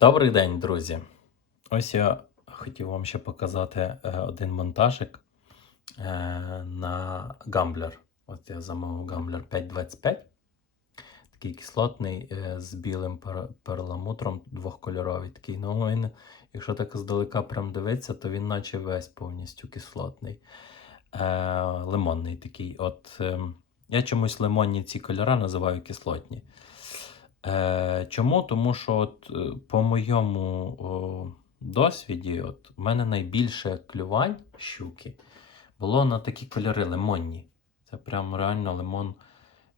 Добрий день, друзі. Ось я хотів вам ще показати е, один монтажик е, на гамблер. От я замовив гамблер 525. Такий кислотний е, з білим пер- перламутром, двохкольоровий такий. Ну, він, якщо так здалека прям дивитися, то він наче весь повністю кислотний. Лимонний такий. От е, я чомусь лимонні ці кольори називаю кислотні. Е, чому? Тому що от, е, по моєму о, досвіді, от, у мене найбільше клювань щуки було на такі кольори лимонні. Це прям реально лимон.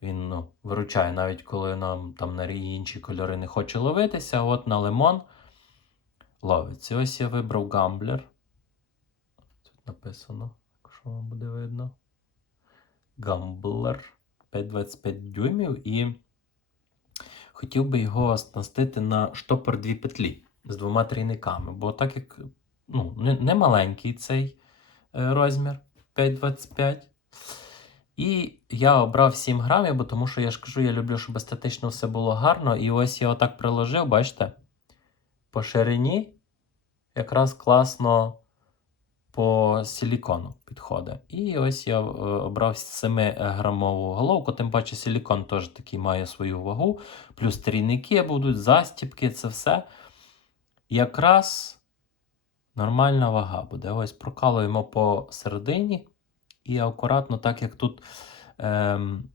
Він ну, виручає, навіть коли нам там на інші кольори не хоче ловитися, от на лимон ловиться. Ось я вибрав гамблер. Тут написано, якщо вам буде видно. Гамблер 5,25 дюймів і хотів би його оснастити на штопор дві петлі з двома трійниками. Бо так як ну, не, маленький цей е, розмір 5,25. І я обрав 7 грамів, бо тому що я ж кажу, я люблю, щоб естетично все було гарно. І ось я отак приложив, бачите, по ширині якраз класно по силікону підходить. І ось я е, обрав 7-грамову головку, тим паче силікон теж такий має свою вагу. Плюс трійники будуть, застіпки, це все. Якраз нормальна вага буде. Ось прокалуємо по середині. І акуратно, так як тут ем,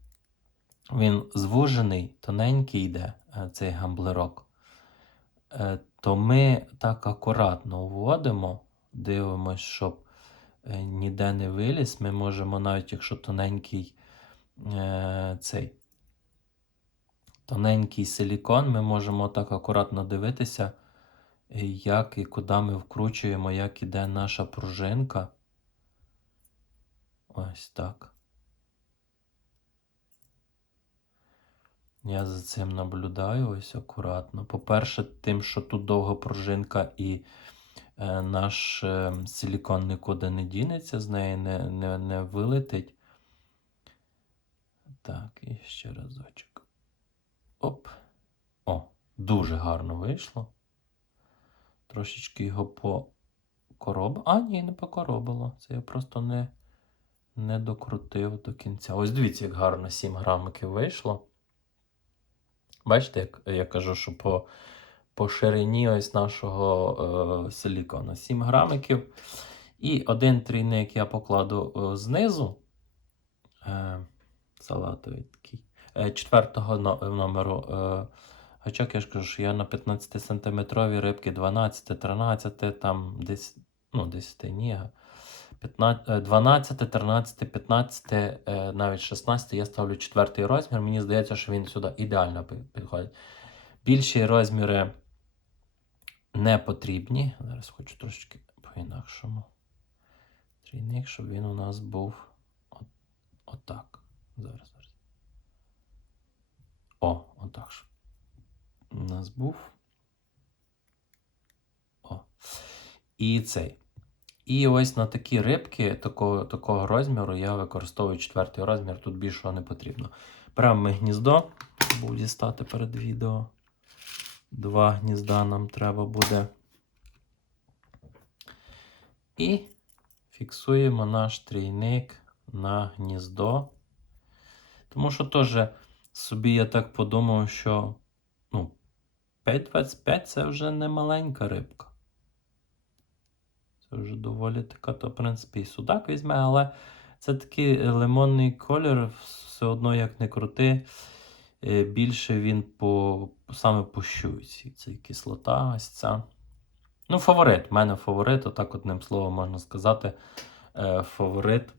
він звужений, тоненький йде, е, цей гамблерок, е, то ми так акуратно вводимо, дивимося, щоб е, ніде не виліз. Ми можемо, навіть якщо тоненький е, цей тоненький силікон, ми можемо так акуратно дивитися, е, як і куди ми вкручуємо, як іде наша пружинка. Ось так. Я за цим наблюдаю ось акуратно. По-перше, тим, що тут довга пружинка і наш е, силікон нікуди не дінеться, з неї не, не, не вилетить. Так, і ще разочок. Оп. О, дуже гарно вийшло. Трошечки його покороб. А, ні, не покоробило. Це я просто не, не докрутив до кінця. Ось дивіться, як гарно 7 грамиків вийшло. Бачите, як я кажу, що по, по ширині ось нашого е, силікона 7 грамиків. І один трійник я покладу е, знизу. Е, салатовий такий. Е, четвертого номеру. Е, гачок, я ж кажу, що я на 15 сантиметрові рибки 12, 13, там десь, ну, 10 ні. 15, е, 12, 13, 15, е, навіть 16 я ставлю четвертий розмір. Мені здається, що він сюди ідеально підходить. Більші розміри не потрібні. Зараз хочу трошечки по-інакшому. Трійник, щоб він у нас був от, отак. Зараз, зараз. О, отак. У нас був. О. І цей. І ось на такі рибки такого, такого розміру я використовую четвертий розмір, тут більшого не потрібно. Беремо ми гніздо, був дістати перед відео. Два гнізда нам треба буде. І фіксуємо наш трійник на гніздо. Тому що теж собі я так подумав, що ну, 5,25 це вже не маленька рибка. Це вже доволі така, то, в принципі, і судак візьме, але це такий лимонний колір, все одно як не крути. Е, Більше він по, саме по щуці. Це кислота, ось ця. Ну, фаворит. У мене фаворит, отак одним словом можна сказати. Е, Фаворит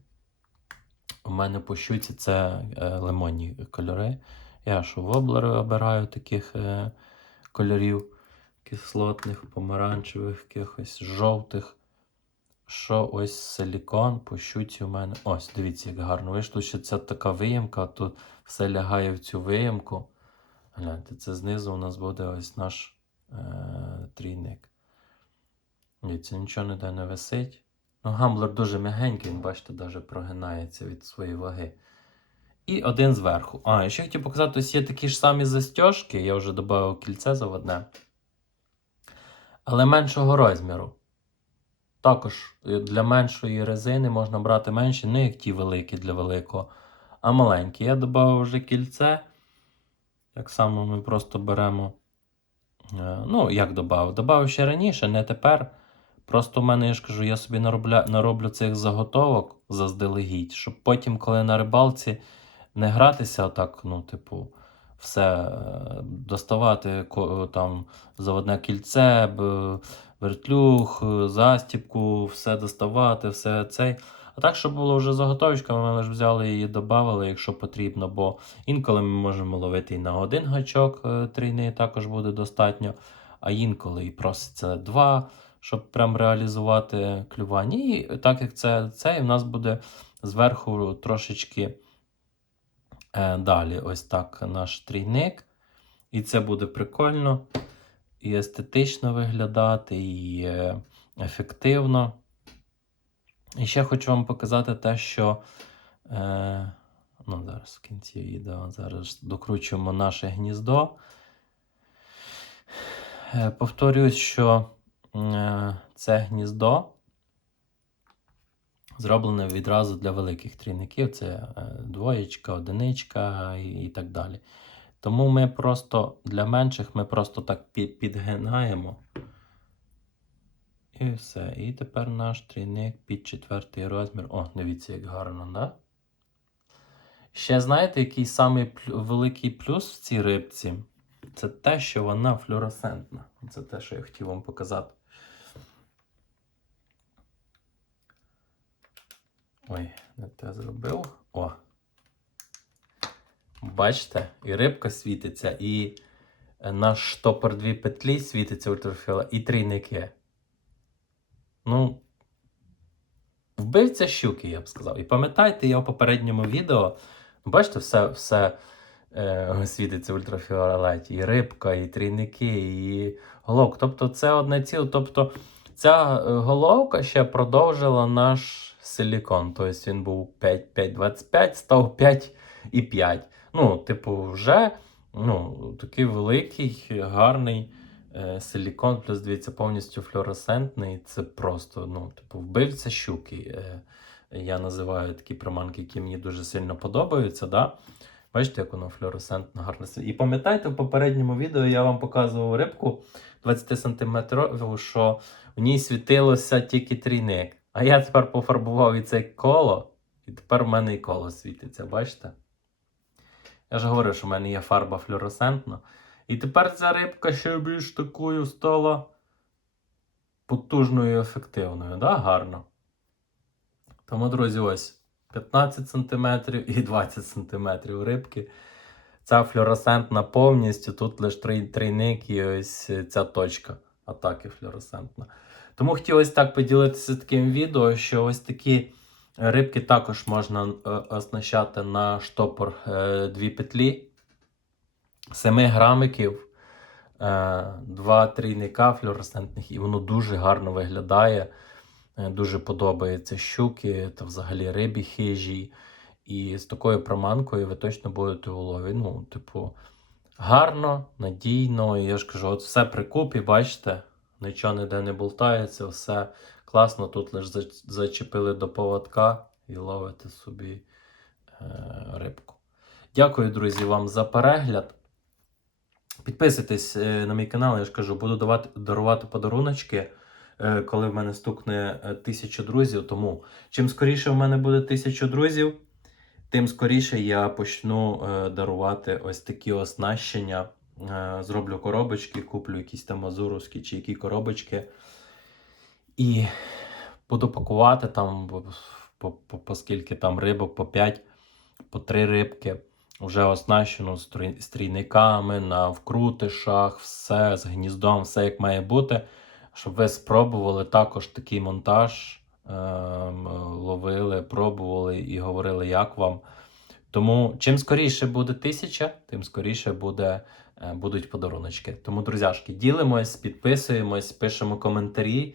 у мене по щуці це е, лимонні кольори. Я що воблери обираю таких кольорів кислотних, помаранчевих, якихось жовтих. Що ось силікон по у мене. Ось, дивіться, як гарно вийшло. Що це така виємка, тут все лягає в цю виємку. Гляньте, це знизу у нас буде ось наш е- трійник. Дивіться, нічого ніде не висить. Ну, гамблер дуже м'ягенький, він, бачите, навіть прогинається від своєї ваги. І один зверху. А, і ще хотів показати, ось є такі ж самі застіжки. Я вже додав кільце заводне. але меншого розміру. Також е, для меншої резини можна брати менші, не як ті великі для великого, а маленькі. Я додав вже кільце. Так само ми просто беремо. е, Ну, як додав? Додав ще раніше, не тепер. Просто в мене, я ж кажу, я собі наробля, нароблю цих заготовок заздалегідь, щоб потім, коли на рибалці, не гратися так, ну, типу, все е, доставати там заводне кільце, вертлюг, е, застіпку, все доставати, все цей. А так, щоб було вже заготовочка, ми лише взяли її, додали, якщо потрібно, бо інколи ми можемо ловити і на один гачок е, трійний, також буде достатньо, а інколи і проситься два, щоб прям реалізувати клювання. І так як це цей, у нас буде зверху трошечки е, далі ось так наш трійник. І це буде прикольно і естетично виглядати, і ефективно. І ще хочу вам показати те, що е, ну, зараз в кінці відео зараз докручуємо наше гніздо. Е, повторюсь, що е, це гніздо зроблене відразу для великих трійників. Це е, двоєчка, одиничка і, і так далі. Тому ми просто для менших ми просто так підгинаємо. І все. І тепер наш трійник під четвертий розмір. О, дивіться, як гарно, да? Ще знаєте, який самий великий плюс в цій рибці? Це те, що вона флюоресцентна. Це те, що я хотів вам показати. Ой, не те зробив. О. Бачите, і рибка світиться, і е, наш штопор дві петлі світиться ультрафіолет, і трійники. Ну, вбивця щуки, я б сказав. І пам'ятаєте, я в попередньому відео, ну, бачите, все, все е, світиться в ультрафіолеті. І рибка, і трійники, і головка. Тобто це одне ціле. Тобто ця е, головка ще продовжила наш силікон. Тобто він був 5,5,25, став 5,5. Ну, типу, вже ну, такий великий, гарний е, силікон, плюс дивіться, повністю флуоресцентний. Це просто, ну, типу, вбивця щуки. Е, я називаю такі приманки, які мені дуже сильно подобаються. Да? Бачите, як воно флуоресцентно гарно. І пам'ятаєте, в попередньому відео я вам показував рибку 20 см, що в ній світилося тільки трійник. А я тепер пофарбував і це коло, і тепер в мене і коло світиться, бачите? Я ж говорив, що в мене є фарба флюоресцентна. І тепер ця рибка ще більш такою стала потужною і ефективною, да? Гарно. Тому, друзі, ось 15 см і 20 см рибки. Ця флюоресцентна повністю, тут лише трійник і ось ця точка атаки флюоресцентна. Тому хотів ось так поділитися таким відео, що ось такі рибки також можна е, оснащати на штопор е, дві петлі. 7 грамиків, е, два трійника флюоресцентних, і воно дуже гарно виглядає. Е, Дуже подобається щуки та взагалі рибі хижі. І з такою проманкою ви точно будете у лові. Ну, типу, гарно, надійно. І я ж кажу, от все при купі, бачите, нічого ніде не болтається, все класно. Тут лише зачепили до поводка і ловите собі е, рибку. Дякую, друзі, вам за перегляд. Підписуйтесь е, на мій канал, я ж кажу, буду давати, дарувати подаруночки, е, коли в мене стукне тисячу друзів. Тому чим скоріше в мене буде тисячу друзів, тим скоріше я почну дарувати ось такі оснащення. Зроблю коробочки, куплю якісь там мазуровські чи які коробочки. І буду пакувати там, по, по, по там рибок, по 5, по 3 рибки. Вже оснащено стрій- стрійниками на вкрутишах, все з гніздом, все як має бути. Щоб ви спробували також такий монтаж, ем, ловили, пробували і говорили, як вам. Тому чим скоріше буде тисяча, тим скоріше буде, е, будуть подаруночки. Тому, друзяшки, ділимось, підписуємось, пишемо коментарі.